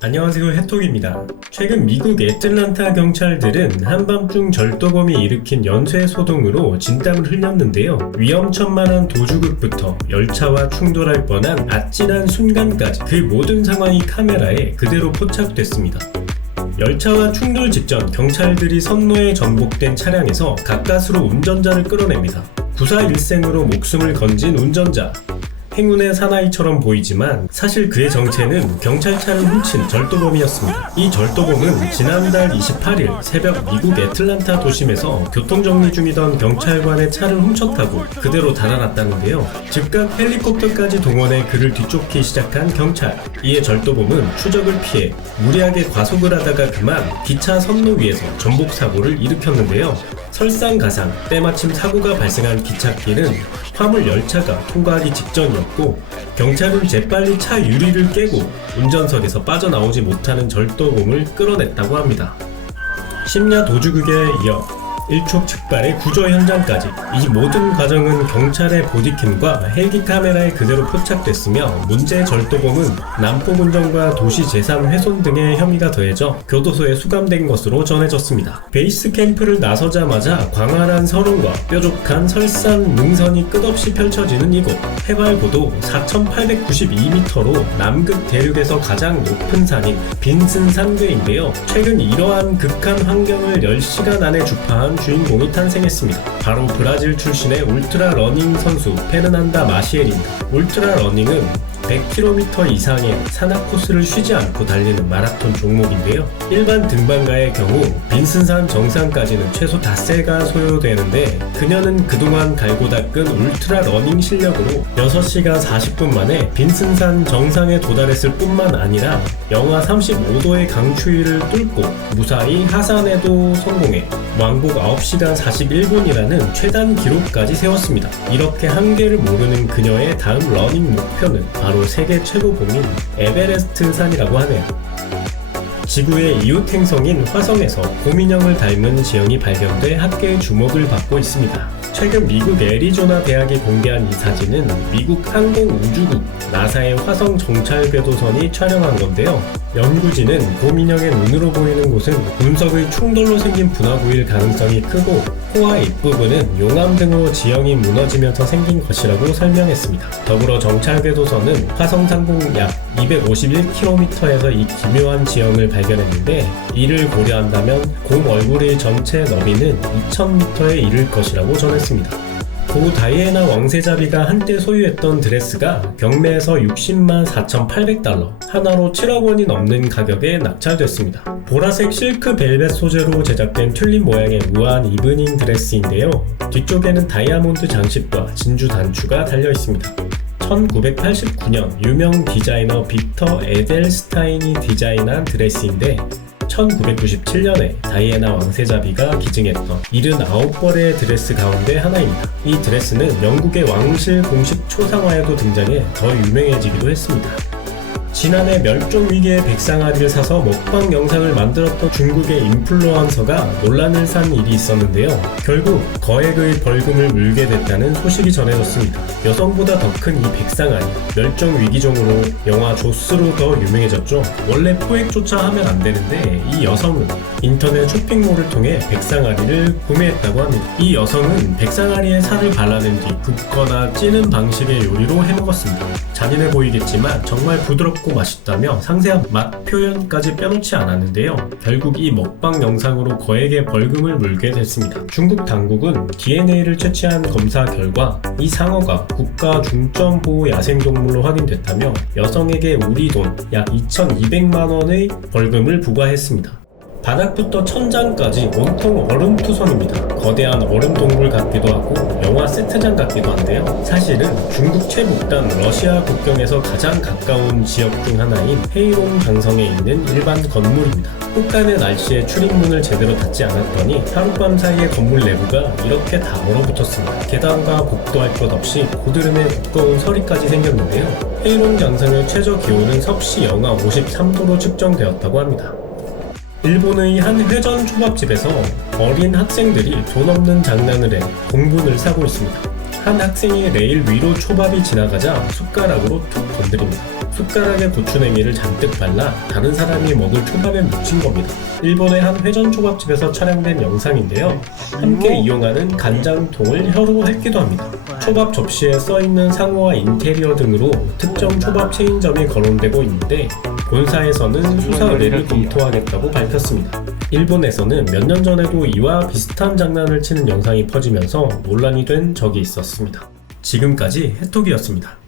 안녕하세요, 해톡입니다. 최근 미국 애틀란타 경찰들은 한밤중 절도범이 일으킨 연쇄 소동으로 진땀을 흘렸는데요. 위험천만한 도주극부터 열차와 충돌할 뻔한 아찔한 순간까지 그 모든 상황이 카메라에 그대로 포착됐습니다. 열차와 충돌 직전 경찰들이 선로에 전복된 차량에서 가까스로 운전자를 끌어냅니다. 구사일생으로 목숨을 건진 운전자. 행운의 사나이처럼 보이지만 사실 그의 정체는 경찰차를 훔친 절도범이었습니다. 이 절도범은 지난달 28일 새벽 미국 애틀란타 도심에서 교통정리 중이던 경찰관의 차를 훔쳤다고 그대로 달아났다는데요. 즉각 헬리콥터까지 동원해 그를 뒤쫓기 시작한 경찰. 이에 절도범은 추적을 피해 무리하게 과속을 하다가 그만 기차 선로 위에서 전복 사고를 일으켰는데요. 설상가상, 때마침 사고가 발생한 기찻길은 화물 열차가 통과하기 직전이었고 경찰은 재빨리 차 유리를 깨고 운전석에서 빠져나오지 못하는 절도범을 끌어냈다고 합니다. 심야 도주극에 이어 일촉즉발의 구조 현장까지 이 모든 과정은 경찰의 보디캠과 헬기 카메라에 그대로 포착됐으며 문제 절도범은 난폭운전과 도시재산 훼손 등의 혐의가 더해져 교도소에 수감된 것으로 전해졌습니다. 베이스 캠프를 나서자마자 광활한 설원과 뾰족한 설산 능선이 끝없이 펼쳐지는 이곳. 해발 고도 4,892m로 남극 대륙에서 가장 높은 산인 빈슨 산궤인데요. 최근 이러한 극한 환경을 10시간 안에 주파한 주인공이 탄생했습니다. 바로 브라질 출신의 울트라 러닝 선수 페르난다 마시엘입니다. 울트라 러닝은 100km 이상의 산악 코스를 쉬지 않고 달리는 마라톤 종목인데요. 일반 등반가의 경우 빈슨산 정상까지는 최소 닷새가 소요되는데 그녀는 그동안 갈고 닦은 울트라 러닝 실력으로 6시간 40분 만에 빈슨산 정상에 도달했을 뿐만 아니라 영하 35도의 강추위를 뚫고 무사히 하산에도 성공해 왕복 9시간 41분이라는 최단 기록까지 세웠습니다. 이렇게 한계를 모르는 그녀의 다음 러닝 목표는 바로 세계 최고봉인 에베레스트 산이라고 하네요. 지구의 이웃 행성인 화성에서 곰인형을 닮은 지형이 발견돼 학계의 주목을 받고 있습니다. 최근 미국 애리조나 대학이 공개한 이 사진은 미국 항공우주국 나사의 화성 정찰 궤도선이 촬영한 건데요. 연구진은 곰인형의 눈으로 보이는 곳은 운석의 충돌로 생긴 분화구일 가능성이 크고 코와 입부분은 용암 등으로 지형이 무너지면서 생긴 것이라고 설명했습니다. 더불어 정찰 궤도선은 화성 상공 약 251km에서 이 기묘한 지형을 발견했는데 이를 고려한다면 곰 얼굴의 전체 너비는 2000m에 이를 것이라고 전했습니다. 고 다이애나 왕세자비가 한때 소유했던 드레스가 경매에서 60만 4,800달러, 하나로 7억 원이 넘는 가격에 낙찰됐습니다. 보라색 실크 벨벳 소재로 제작된 튤립 모양의 우아한 이브닝 드레스인데요. 뒤쪽에는 다이아몬드 장식과 진주 단추가 달려 있습니다. 1989년 유명 디자이너 빅터 에델스타인이 디자인한 드레스인데 1997년에 다이애나 왕세자비가 기증했던 79벌의 드레스 가운데 하나입니다. 이 드레스는 영국의 왕실 공식 초상화에도 등장해 더 유명해지기도 했습니다. 지난해 멸종위기의 백상아리를 사서 먹방 영상을 만들었던 중국의 인플루언서가 논란을 산 일이 있었는데요. 결국 거액의 벌금을 물게 됐다는 소식이 전해졌습니다. 여성보다 더 큰 이 백상아리, 멸종위기종으로 영화 조스로 더 유명해졌죠. 원래 포획조차 하면 안 되는데 이 여성은 인터넷 쇼핑몰을 통해 백상아리를 구매했다고 합니다. 이 여성은 백상아리에 살을 발라낸 뒤 굽거나 찌는 방식의 요리로 해먹었습니다. 잔인해 보이겠지만 정말 부드럽고 맛있다며 상세한 맛 표현까지 빼놓지 않았는데요. 결국 이 먹방 영상으로 거액의 벌금을 물게 됐습니다. 중국 당국은 DNA를 채취한 검사 결과 이 상어가 국가 중점보호 야생동물로 확인됐다며 여성에게 우리 돈 약 2,200만 원의 벌금을 부과했습니다. 바닥부터 천장까지 온통 얼음투성입니다. 거대한 얼음 동굴 같기도 하고 영화 세트장 같기도 한데요. 사실은 중국 최북단 러시아 국경에서 가장 가까운 지역 중 하나인 헤이롱 장성에 있는 일반 건물입니다. 혹한의 날씨에 출입문을 제대로 닫지 않았더니 하룻밤 사이에 건물 내부가 이렇게 다 얼어붙었습니다. 계단과 복도할 것 없이 고드름에 두꺼운 서리까지 생겼는데요. 헤이롱 장성의 최저 기온은 섭씨 영하 53도로 측정되었다고 합니다. 일본의 한 회전 초밥집에서 어린 학생들이 돈 없는 장난을 해 공분을 사고 있습니다. 한 학생이 레일 위로 초밥이 지나가자 숟가락으로 툭 건드립니다. 숟가락에 고추냉이를 잔뜩 발라 다른 사람이 먹을 초밥에 묻힌 겁니다. 일본의 한 회전 초밥집에서 촬영된 영상인데요. 함께 이용하는 간장통을 혀로 핥기도 합니다. 초밥 접시에 써있는 상호와 인테리어 등으로 특정 초밥 체인점이 거론되고 있는데 본사에서는 수사 의뢰를 검토하겠다고 밝혔습니다. 일본에서는 몇 년 전에도 이와 비슷한 장난을 치는 영상이 퍼지면서 논란이 된 적이 있었습니다. 지금까지 해톡이었습니다.